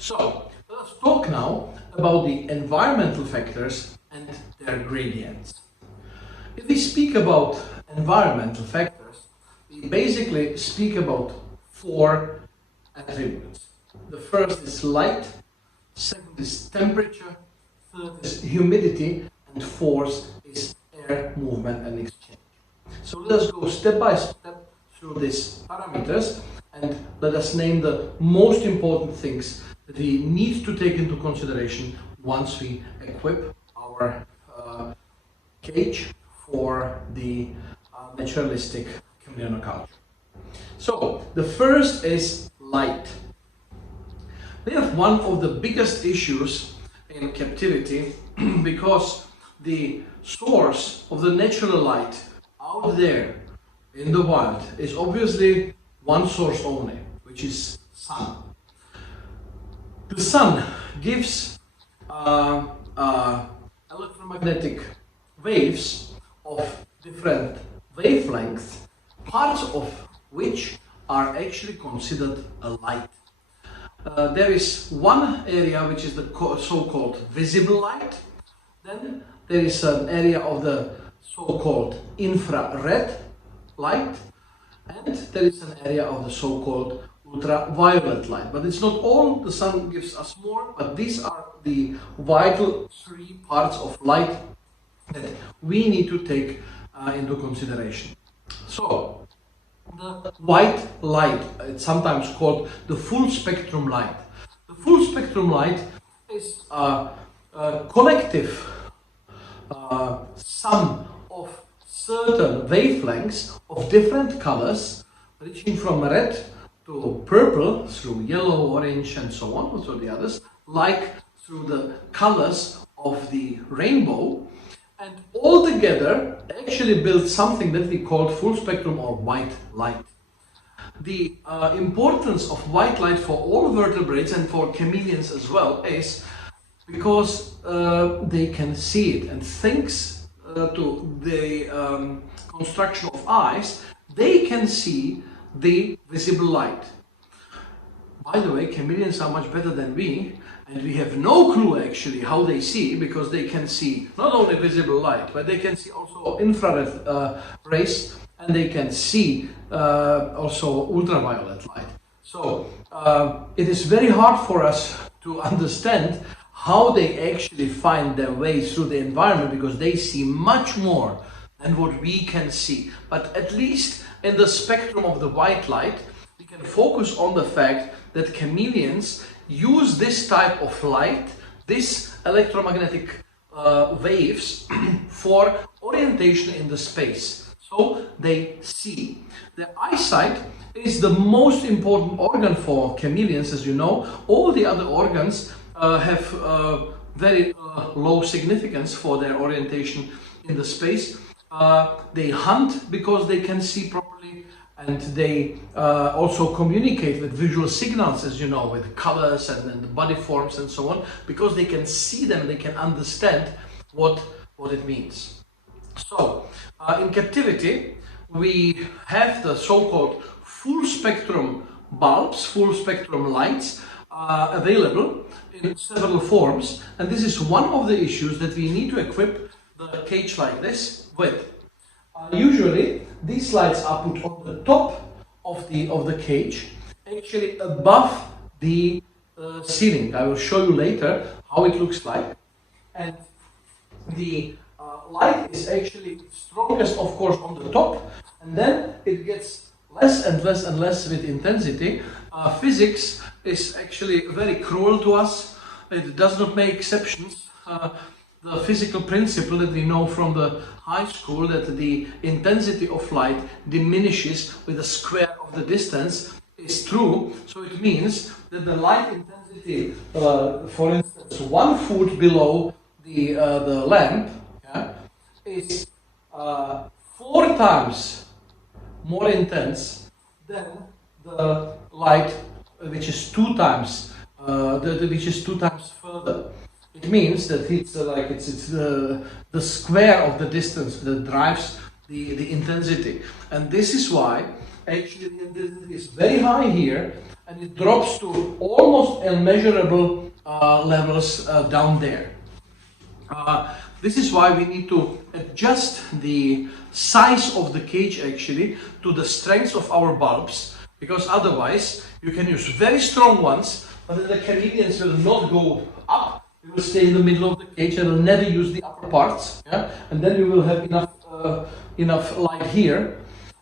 So let's talk now about the environmental factors and their gradients. If we speak about environmental factors, we basically speak about four attributes. The first is light, second is temperature, third is humidity, and fourth is air movement and exchange. So let us go step by step through these parameters and let us name the most important things that we need to take into consideration once we equip our cage for the naturalistic chameleonoculture. So the first is light. We have one of the biggest issues in captivity because the source of the natural light out there in the wild is obviously one source only, which is sun. The sun gives electromagnetic waves of different wavelengths, parts of which are actually considered a light. There is one area which is the so-called visible light. Then there is an area of the so-called infrared light, and there is an area of the so-called ultraviolet light. But it's not all the sun gives us more, but these are the vital three parts of light that we need to take into consideration. So the white light, it's sometimes called the full spectrum light. The full spectrum light is a collective sum of certain wavelengths of different colors, reaching from red to purple through yellow, orange, and so on, so the others, like through the colors of the rainbow, and all together actually build something that we call full spectrum or white light. The importance of white light for all vertebrates and for chameleons as well is because they can see it, and thanks to the construction of eyes, they can see the visible light. By the way, chameleons are much better than we, and we have no clue actually how they see, because they can see not only visible light, but they can see also infrared rays, and they can see also ultraviolet light. So it is very hard for us to understand how they actually find their way through the environment, because they see much more than what we can see. But at least in the spectrum of the white light, we can focus on the fact that chameleons use this type of light, this electromagnetic waves, for orientation in the space. So they see. The eyesight is the most important organ for chameleons, as you know. All the other organs have very low significance for their orientation in the space. They hunt because they can see properly, and they also communicate with visual signals, as you know, with colors and body forms and so on, because they can see them, they can understand what it means. So in captivity we have the so-called full spectrum bulbs, full spectrum lights available in several forms, and this is one of the issues that we need to equip the cage like this with. Usually these lights are put on the top of the cage, actually above the ceiling. I will show you later how it looks like. And the light is actually strongest, of course, on the top, and then it gets less and less and less with intensity. Physics is actually very cruel to us. It does not make exceptions. The physical principle that we know from the high school, that the intensity of light diminishes with the square of the distance, is true. So it means that the light intensity, for instance, 1 foot below the lamp, is 4 times more intense than the light which is 2 times further. It means that it's the square of the distance that drives the intensity, and this is why actually the intensity is very high here, and it drops to almost unmeasurable levels down there. This is why we need to adjust the size of the cage actually to the strength of our bulbs, because otherwise you can use very strong ones, but then the chameleons will not go up, they will stay in the middle of the cage and will never use the upper parts, yeah? And then you will have enough light here.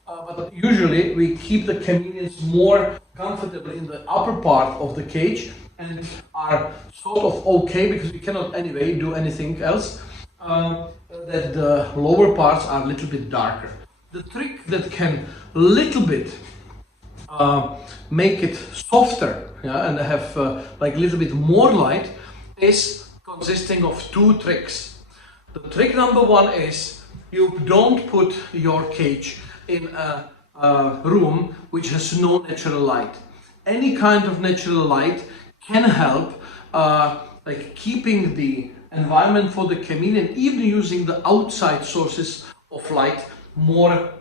But usually we keep the chameleons more comfortable in the upper part of the cage and are sort of okay, because we cannot anyway do anything else, that the lower parts are a little bit darker. The trick that can little bit make it softer, yeah, and have like a little bit more light is consisting of two tricks. The trick number one is you don't put your cage in a room which has no natural light. Any kind of natural light can help like keeping the environment for the chameleon, even using the outside sources of light, more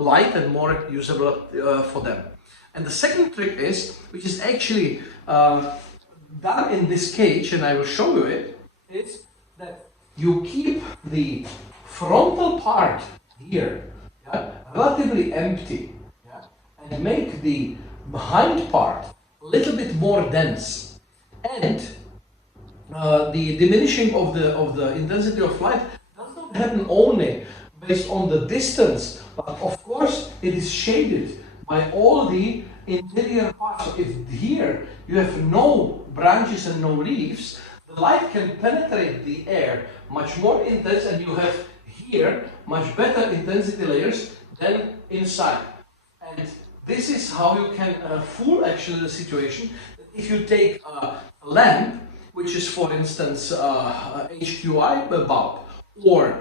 light and more usable for them. And the second trick is, which is actually done in this cage, and I will show you it, is that you keep the frontal part here, yeah, relatively empty, yeah, and make the behind part a little bit more dense. And the diminishing of the intensity of light does not happen only based on the distance, but of course it is shaded by all the interior parts. So if here you have no branches and no leaves, the light can penetrate the air much more intense, and you have here much better intensity layers than inside. And this is how you can fool actually the situation. If you take a lamp, which is for instance HQI bulb, or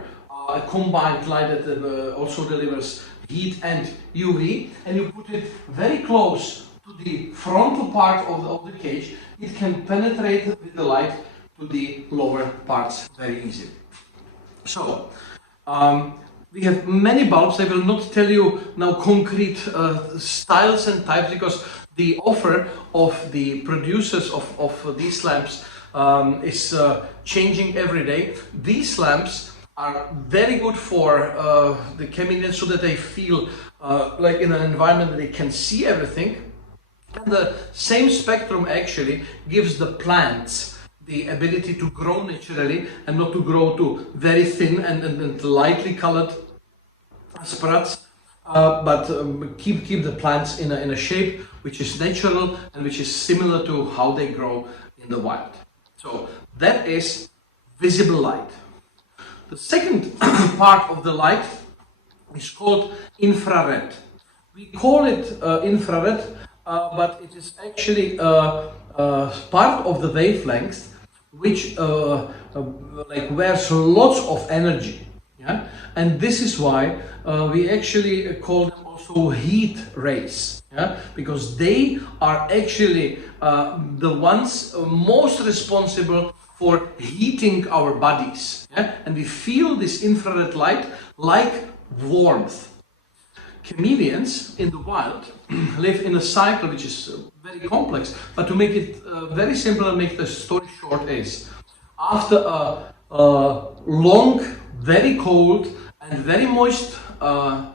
a combined light that also delivers heat and UV, and you put it very close to the frontal part of the cage, it can penetrate with the light to the lower parts very easily. So we have many bulbs. I will not tell you now concrete styles and types, because the offer of the producers of these lamps is changing every day. These lamps are very good for the chameleons, so that they feel like in an environment that they can see everything. And the same spectrum actually gives the plants the ability to grow naturally and not to grow to very thin and lightly colored sprouts, but keep the plants in a shape which is natural and which is similar to how they grow in the wild. So that is visible light. The second part of the light is called infrared. We call it infrared, but it is actually part of the wavelength which like wears lots of energy. Yeah? And this is why we actually call them also heat rays, yeah? Because they are actually the ones most responsible for heating our bodies, yeah? And we feel this infrared light like warmth. Chameleons in the wild live in a cycle which is very complex, but to make it very simple and make the story short is, after a long, very cold and very moist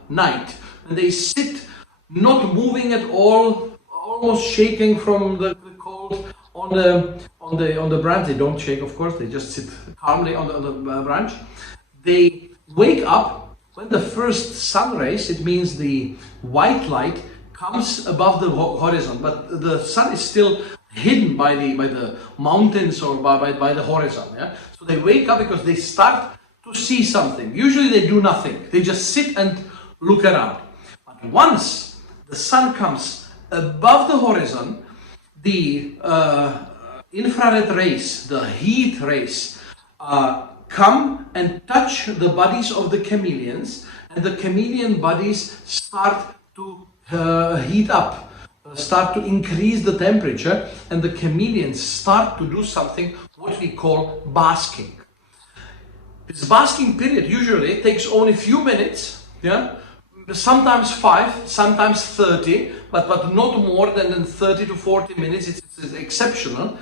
night, and they sit not moving at all, almost shaking from the cold on the branch. They don't shake, of course, they just sit calmly on the branch. They wake up when the first sun rays, it means the white light, comes above the horizon, but the sun is still hidden by the mountains or by the horizon. Yeah? So they wake up because they start to see something. Usually they do nothing, they just sit and look around. But once the sun comes above the horizon, the infrared rays, the heat rays, come and touch the bodies of the chameleons, and the chameleon bodies start to heat up, start to increase the temperature, and the chameleons start to do something what we call basking. This basking period usually takes only a few minutes, yeah? Sometimes 5, sometimes 30, but not more than 30 to 40 minutes. It's exceptional,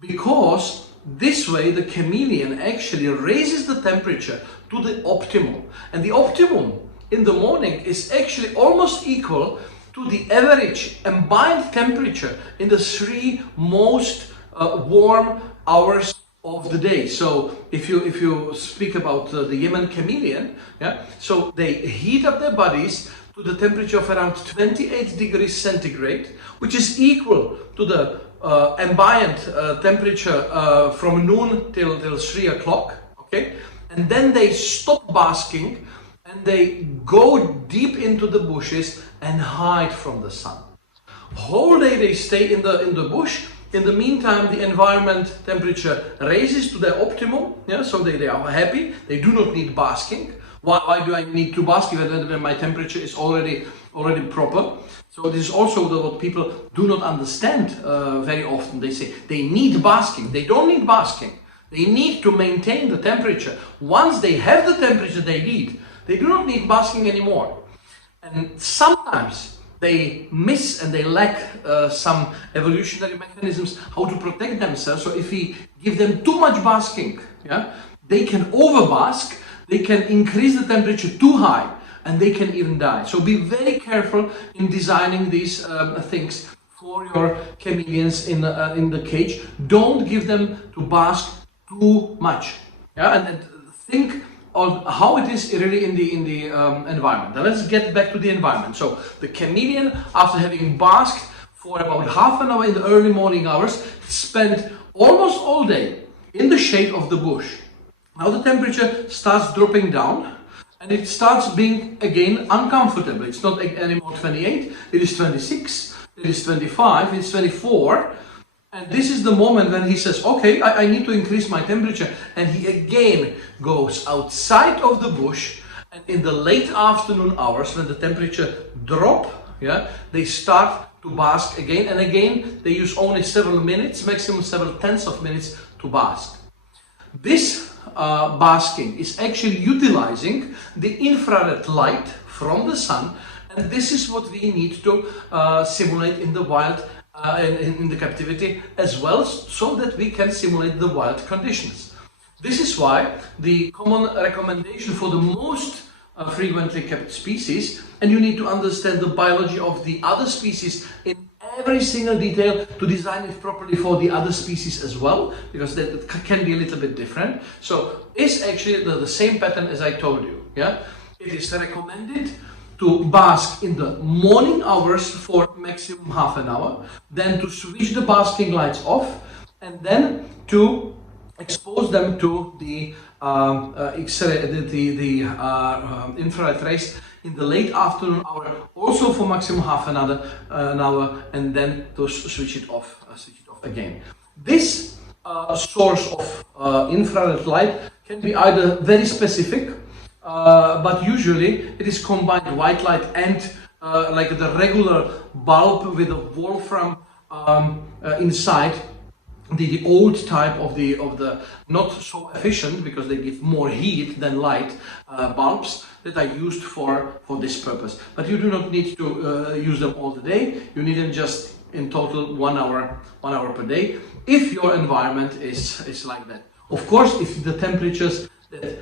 because this way the chameleon actually raises the temperature to the optimum. And the optimum in the morning is actually almost equal to the average ambient temperature in the 3 most warm hours of the day. So if you speak about the Yemen chameleon, yeah, so they heat up their bodies to the temperature of around 28 degrees centigrade, which is equal to the ambient temperature from noon till 3 o'clock, okay? And then they stop basking and they go deep into the bushes and hide from the sun. Whole day they stay in the bush. In the meantime, the environment temperature raises to their optimum, yeah, so they are happy. They do not need basking. Why do I need to bask when my temperature is already proper? So this is also what people do not understand very often. They say they need basking. They don't need basking. They need to maintain the temperature. Once they have the temperature they need, they do not need basking anymore. And sometimes they miss and they lack some evolutionary mechanisms how to protect themselves. So if we give them too much basking, yeah, they can overbask, they can increase the temperature too high, and they can even die. So be very careful in designing these things for your chameleons in the cage. Don't give them to bask too much. Yeah, and think on how it is really in the environment. Now let's get back to the environment. So the chameleon, after having basked for about half an hour in the early morning hours, spent almost all day in the shade of the bush. Now the temperature starts dropping down and it starts being again uncomfortable. It's not anymore 28, it is 26, it is 25, it's 24. And this is the moment when he says, okay, I need to increase my temperature. And he again goes outside of the bush, and in the late afternoon hours when the temperature drop, yeah, they start to bask again and again. They use only several minutes, maximum several tenths of minutes to bask. This basking is actually utilizing the infrared light from the sun, and this is what we need to simulate in the wild, in the captivity as well, so that we can simulate the wild conditions. This is why the common recommendation for the most frequently kept species, and you need to understand the biology of the other species in every single detail to design it properly for the other species as well, because that can be a little bit different. So it's actually the same pattern as I told you. Yeah, it is recommended to bask in the morning hours for maximum half an hour, then to switch the basking lights off, and then to expose them to the X-ray, the infrared rays in the late afternoon hour, also for maximum half an hour, and then to switch it off again. This source of infrared light can be either very specific, but usually it is combined white light and like the regular bulb with a wolfram inside. The old type of the not so efficient, because they give more heat than light, bulbs that are used for this purpose. But you do not need to use them all the day. You need them just in total 1 hour per day, if your environment is like that. Of course, if the temperatures that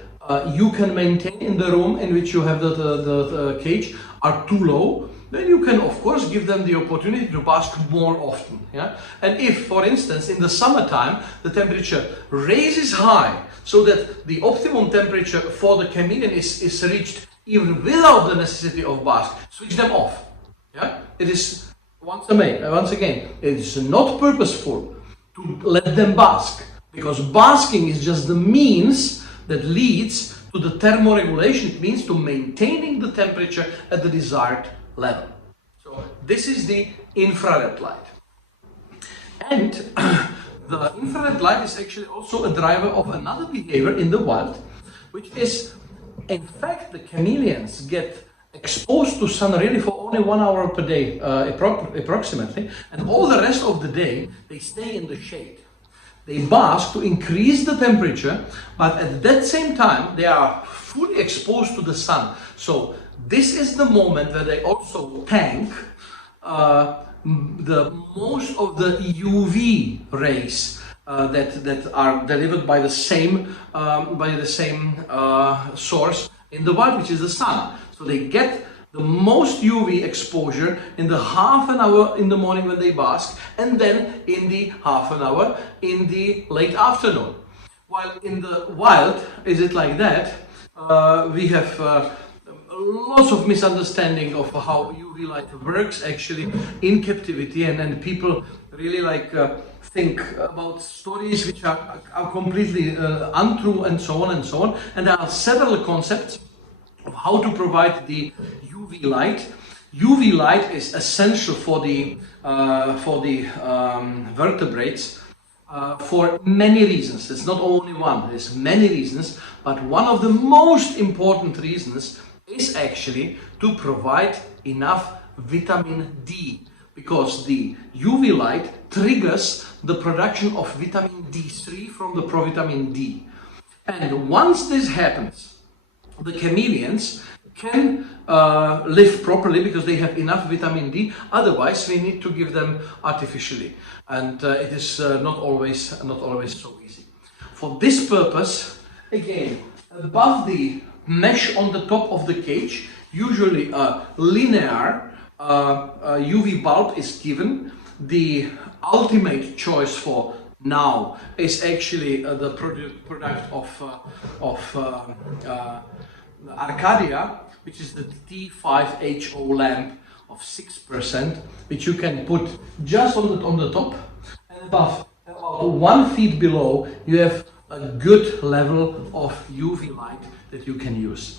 you can maintain in the room in which you have the cage are too low, then you can of course give them the opportunity to bask more often. Yeah? And if, for instance, in the summertime the temperature raises high, so that the optimum temperature for the chameleon is reached even without the necessity of bask, switch them off. Yeah? It is once again, it is not purposeful to let them bask, because basking is just the means that leads to the thermoregulation. It means to maintaining the temperature at the desired level. So this is the infrared light. And the infrared light is actually also a driver of another behavior in the wild, which is, in fact, the chameleons get exposed to sun really for only 1 hour per day, approximately, and all the rest of the day they stay in the shade. They bask to increase the temperature, but at that same time they are fully exposed to the sun. So this is the moment where they also tank the most of the UV rays that are delivered by the same source in the wild, which is the sun. So they get the most UV exposure in the half an hour in the morning when they bask, and then in the half an hour in the late afternoon. While in the wild, is it like that? We have lots of misunderstanding of how UV light works actually in captivity, and then people really think about stories which are completely untrue, and so on and so on. And there are several concepts of how to provide the UV light. UV light is essential for the vertebrates for many reasons. It's not only one, there's many reasons, but one of the most important reasons is actually to provide enough vitamin D, because the UV light triggers the production of vitamin D3 from the provitamin D. And once this happens, the chameleons can live properly because they have enough vitamin D. Otherwise, we need to give them artificially, and it is not always so easy. For this purpose, again, above the mesh on the top of the cage, usually a linear UV bulb is given. The ultimate choice for now is actually the product of Arcadia, which is the T5HO lamp of 6%, which you can put just on the top, and about 1 feet below you have a good level of UV light that you can use.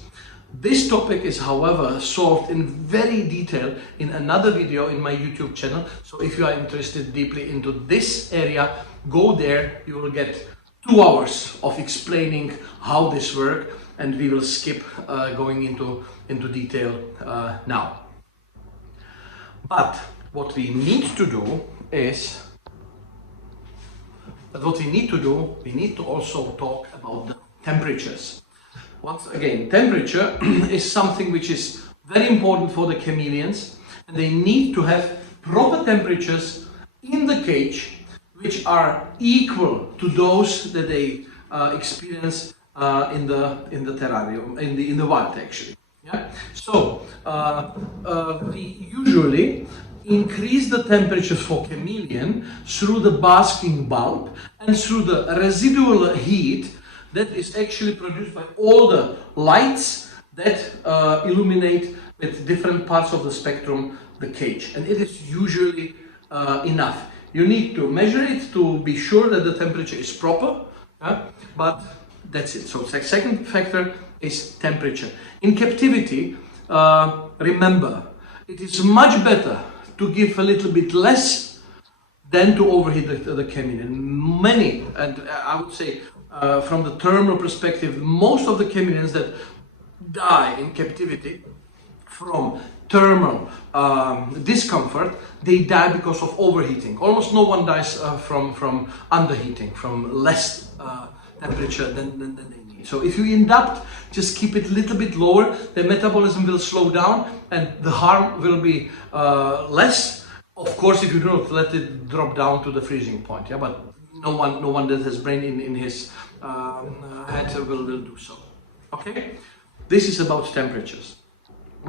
This topic is, however, solved in very detail in another video in my YouTube channel. So if you are interested deeply into this area, go there. You will get 2 hours of explaining how this works, and we will skip going into detail now. But what we need to do is, we need to also talk about the temperatures. Once again, temperature is something which is very important for the chameleons, and they need to have proper temperatures in the cage which are equal to those that they experience in the terrarium, in the wild actually. Yeah? So we usually increase the temperatures for chameleon through the basking bulb and through the residual heat that is actually produced by all the lights that illuminate with different parts of the spectrum the cage, and it is usually enough. You need to measure it to be sure that the temperature is proper, but that's it. So the second factor is temperature. In captivity, remember, it is much better to give a little bit less than to overheat the chameleon. Many, and I would say from the thermal perspective, most of the chameleons that die in captivity from thermal discomfort, they die because of overheating. Almost no one dies from underheating, from less temperature than they need. So if you induct, just keep it a little bit lower, the metabolism will slow down and the harm will be less. Of course, if you do not let it drop down to the freezing point, yeah, but no one that has brain in his head will do so. Okay, this is about temperatures.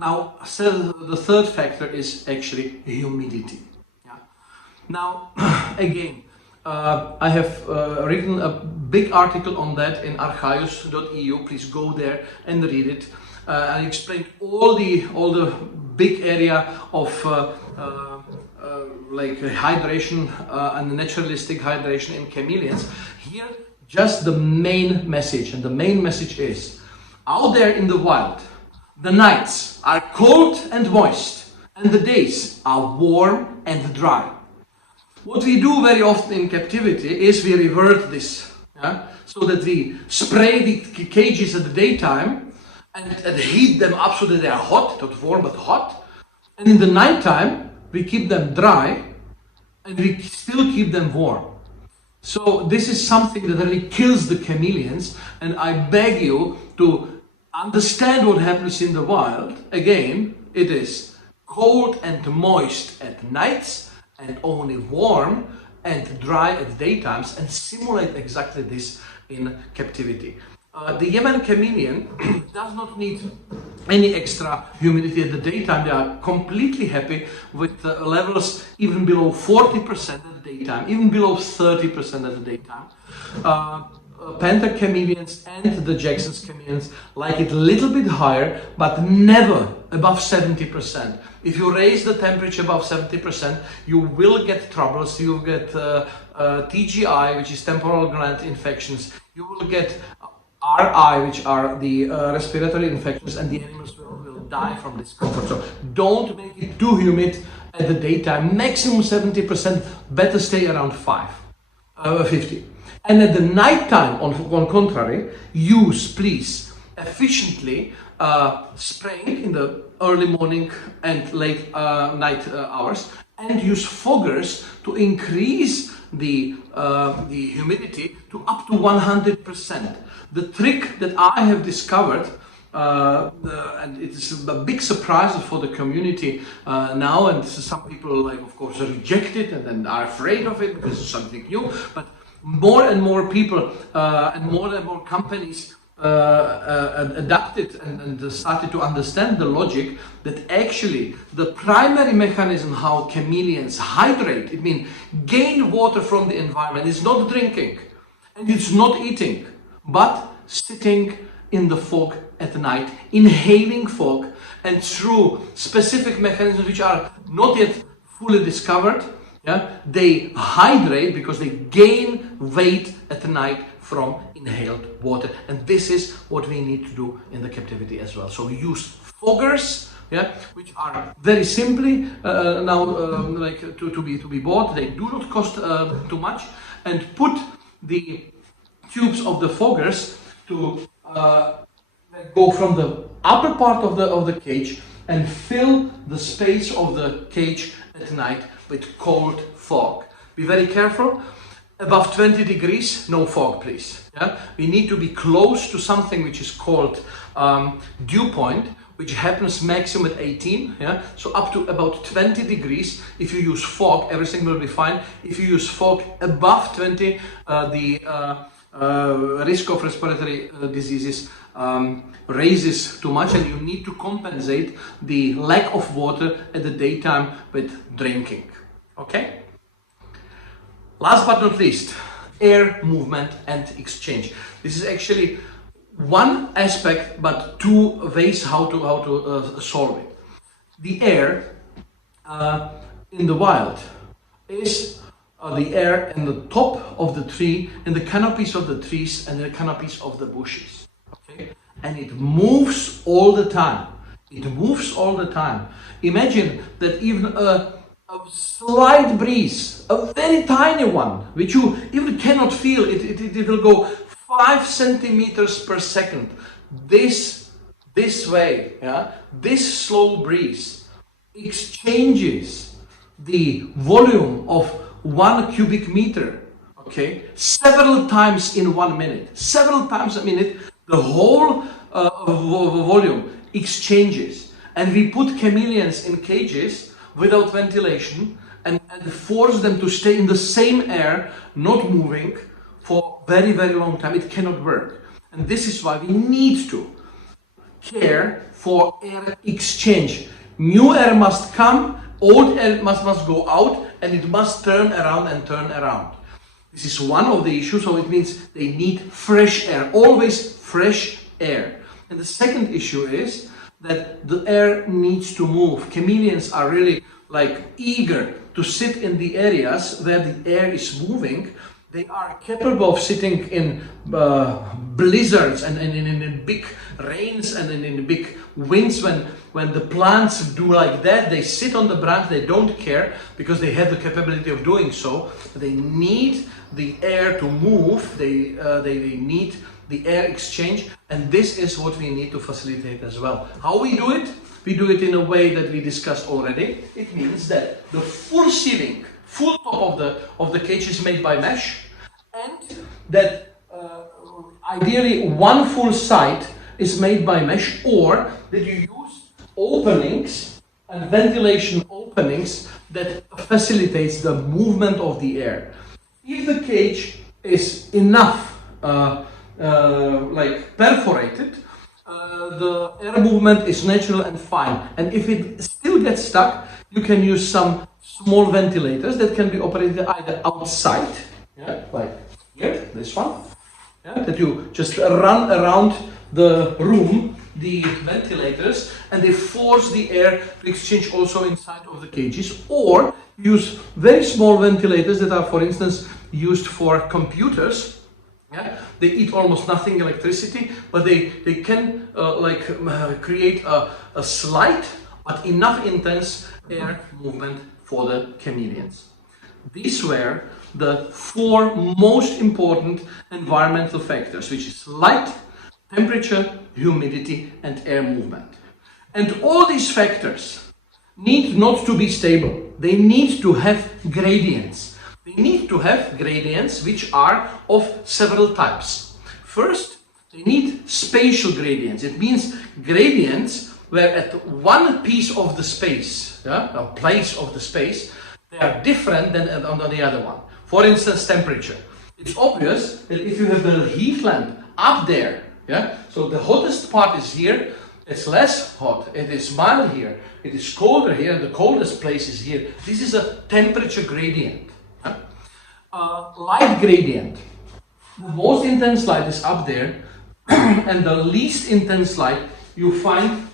Now, the third factor is actually humidity. Yeah. Now, again, I have written a big article on that in archaeus.eu. Please go there and read it. I explained all the big area of like hydration and naturalistic hydration in chameleons. Here, just the main message, and the main message is, out there in the wild, the nights are cold and moist, and the days are warm and dry. What we do very often in captivity is we revert this, yeah? So that we spray the cages at the daytime and heat them up so that they are hot, not warm but hot, and in the nighttime we keep them dry and we still keep them warm. So this is something that really kills the chameleons, and I beg you to understand what happens in the wild. Again, it is cold and moist at nights and only warm and dry at daytimes, and simulate exactly this in captivity. The Yemen chameleon does not need any extra humidity at the daytime. They are completely happy with levels even below 40% at the daytime, even below 30% at the daytime. Panther chameleons and the Jackson's chameleons like it a little bit higher, but never above 70%. If you raise the temperature above 70%, you will get troubles. You will get TGI, which is temporal gland infections. You will get RI, which are the respiratory infections, and the animals will die from discomfort. So don't make it too humid at the daytime. Maximum 70%, better stay around 50. And at the night time, on contrary, use, please, efficiently spraying in the early morning and late night hours, and use foggers to increase the humidity to up to 100%. The trick that I have discovered, and it's a big surprise for the community now, and some people, like, of course, reject it and are afraid of it because it's something new, but more and more people and more companies adapted and started to understand the logic that actually the primary mechanism how chameleons hydrate, it means gain water from the environment, is not drinking and it's not eating, but sitting in the fog at night, inhaling fog, and through specific mechanisms which are not yet fully discovered, they hydrate because they gain weight at night from inhaled water. And this is what we need to do in the captivity as well. So we use foggers, which are very simply now to be bought. They do not cost too much, and put the tubes of the foggers to go from the upper part of the cage and fill the space of the cage at night with cold fog. Be very careful. Above 20 degrees, no fog, please. We need to be close to something which is called dew point, which happens maximum at 18. So up to about 20 degrees. If you use fog, everything will be fine. If you use fog above 20, the risk of respiratory diseases raises too much, and you need to compensate the lack of water at the daytime with drinking. Okay? Last but not least, air movement and exchange. This is actually one aspect, but two ways how to solve it. The air in the wild is the air in the top of the tree, in the canopies of the trees and the canopies of the bushes. Okay? And it moves all the time. It moves all the time. Imagine that even a slight breeze, a very tiny one, which you even cannot feel, it will go 5 centimeters per second. This way, this slow breeze exchanges the volume of 1 cubic meter, okay, several times in 1 minute. Several times a minute, the whole volume exchanges. And we put chameleons in cages without ventilation and force them to stay in the same air, not moving for very, very long time. It cannot work. And this is why we need to care for air exchange. New air must come, old air must go out, and it must turn around and turn around. This is one of the issues, so it means they need fresh air, always fresh air. And the second issue is that the air needs to move. Chameleons are really eager to sit in the areas where the air is moving. They are capable of sitting in blizzards and in big rains and in big winds. When the plants do like that, they sit on the branch, they don't care because they have the capability of doing so. They need the air to move, they need the air exchange, and this is what we need to facilitate as well. How we do it? We do it in a way that we discussed already. It means that the full ceiling, full top of the cage is made by mesh, and that ideally one full side is made by mesh, or that you use openings and ventilation openings that facilitates the movement of the air. If the cage is enough like perforated, the air movement is natural and fine. And if it still gets stuck, you can use some small ventilators that can be operated either outside, yeah, like here, this one, yeah, that you just run around the room, the ventilators, and they force the air to exchange also inside of the cages, or use very small ventilators that are, for instance, used for computers. Yeah, they eat almost nothing electricity, but they can create a slight but enough intense air movement for the chameleons. These were the 4 most important environmental factors, which is light, temperature, humidity, and air movement. And all these factors need not to be stable. They need to have gradients. They need to have gradients which are of several types. First, they need spatial gradients. It means gradients where at one piece of the space, yeah, a place of the space, they are different than on the other one. For instance, temperature. It's obvious that if you have the heat lamp up there, yeah, so the hottest part is here, it's less hot, it is mild here, it is colder here, the coldest place is here. This is a temperature gradient. Light gradient. The most intense light is up there, and the least intense light you find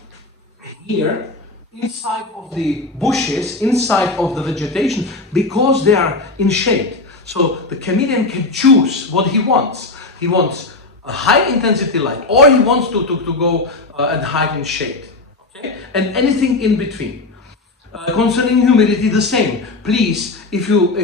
here inside of the bushes, inside of the vegetation, because they are in shade. So the chameleon can choose what he wants. He wants a high intensity light, or he wants to go and hide in shade. Okay? And anything in between. Concerning humidity, the same. Please, if you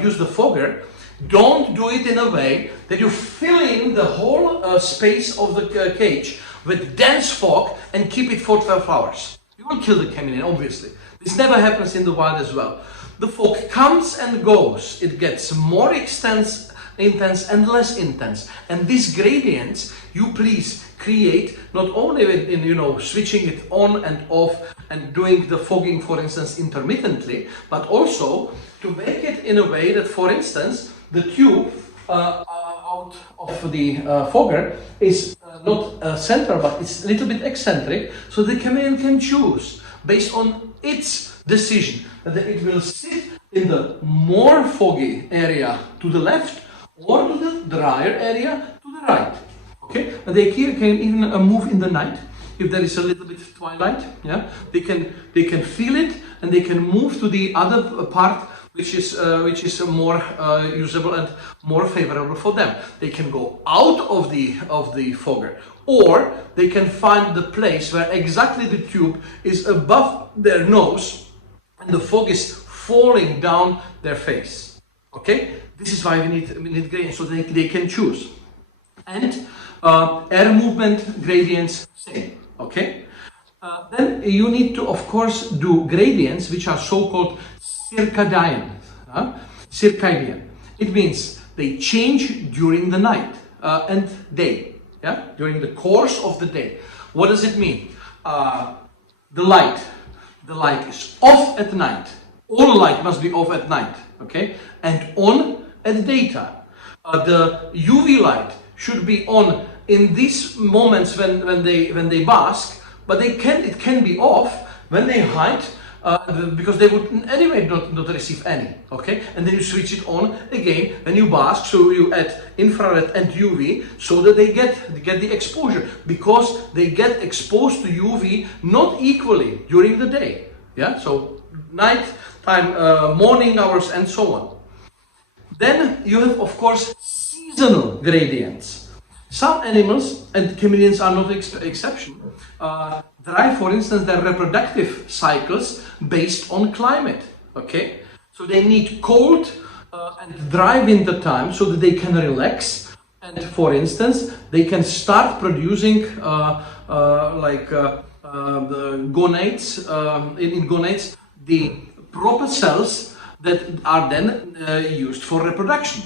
use the fogger, don't do it in a way that you fill in the whole space of the cage with dense fog and keep it for 12 hours. You will kill the chameleon, obviously. This never happens in the wild as well. The fog comes and goes. It gets more intense and less intense. And these gradients, you please create not only in switching it on and off and doing the fogging, for instance, intermittently, but also to make it in a way that, for instance, the tube out of the fogger is not center, but it's a little bit eccentric, so the chameleon can choose based on its decision that it will sit in the more foggy area to the left or to the drier area to the right. Okay, and they can even move in the night if there is a little bit of twilight. Yeah, they can feel it and they can move to the other part which is more usable and more favorable for them. They can go out of the fogger, or they can find the place where exactly the tube is above their nose and the fog is falling down their face. Okay, this is why we need gradients, so they can choose. And air movement gradients, same. Okay, then you need to, of course, do gradients which are so-called circadian. Circadian. It means they change during the night and day. Yeah, during the course of the day. What does it mean? The light is off at night. All light must be off at night. Okay, and on at daytime. The UV light should be on in these moments when they bask, but it can be off when they hide, because they would anyway not receive any. Okay, and then you switch it on again when you bask, so you add infrared and UV so that they get the exposure, because they get exposed to UV not equally during the day. Yeah, so night time, morning hours, and so on. Then you have, of course, seasonal gradients. Some animals, and chameleons are not exception, drive, for instance, their reproductive cycles based on climate. Okay, so they need cold and dry winter time so that they can relax, and, for instance, they can start producing the gonads. In gonads, the proper cells that are then used for reproduction.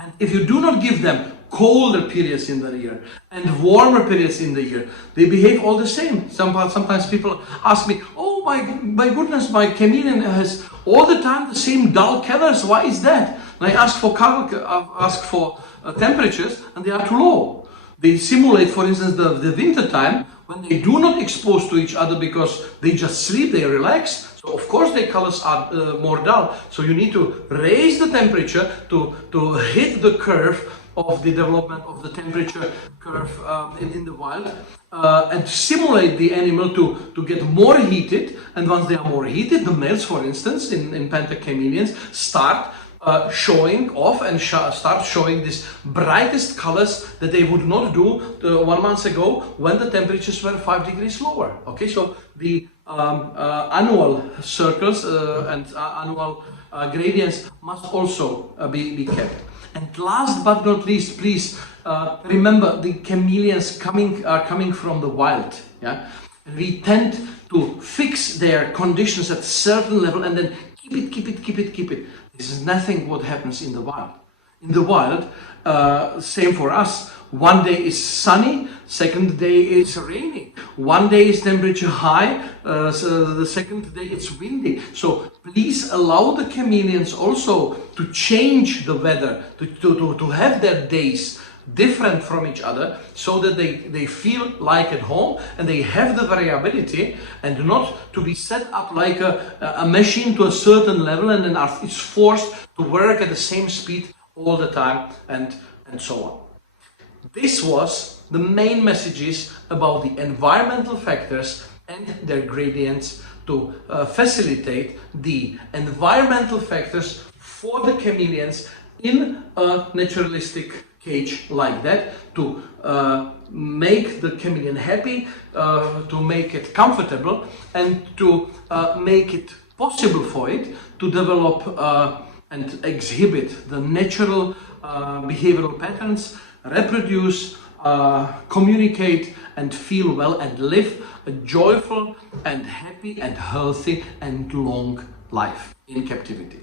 And if you do not give them colder periods in the year and warmer periods in the year, they behave all the same. Sometimes people ask me, oh my goodness, my chameleon has all the time the same dull colors. Why is that? And I ask for temperatures, and they are too low. They simulate, for instance, the winter time when they do not expose to each other because they just sleep, they relax. So of course their colors are more dull. So you need to raise the temperature to hit the curve of the development of the temperature curve in the wild, and simulate the animal to get more heated. And once they are more heated, the males, for instance, in panther chameleons, start showing off and start showing these brightest colors that they would not do 1 month ago when the temperatures were 5 degrees lower. Okay, so the annual circles and annual gradients must also be kept. And last but not least, please remember, the chameleons are coming from the wild. Yeah, and we tend to fix their conditions at a certain level and then keep it. This is nothing what happens in the wild. In the wild, same for us. One day is sunny, second day is rainy. One day is temperature high, so the second day it's windy. So please allow the chameleons also to change the weather, to have their days different from each other, so that they feel like at home and they have the variability, and not to be set up like a machine to a certain level and then it's forced to work at the same speed all the time and so on. This was the main messages about the environmental factors and their gradients to facilitate the environmental factors for the chameleons in a naturalistic cage like that, to make the chameleon happy, to make it comfortable, and to make it possible for it to develop and exhibit the natural behavioral patterns, reproduce, communicate, and feel well, and live a joyful and happy and healthy and long life in captivity.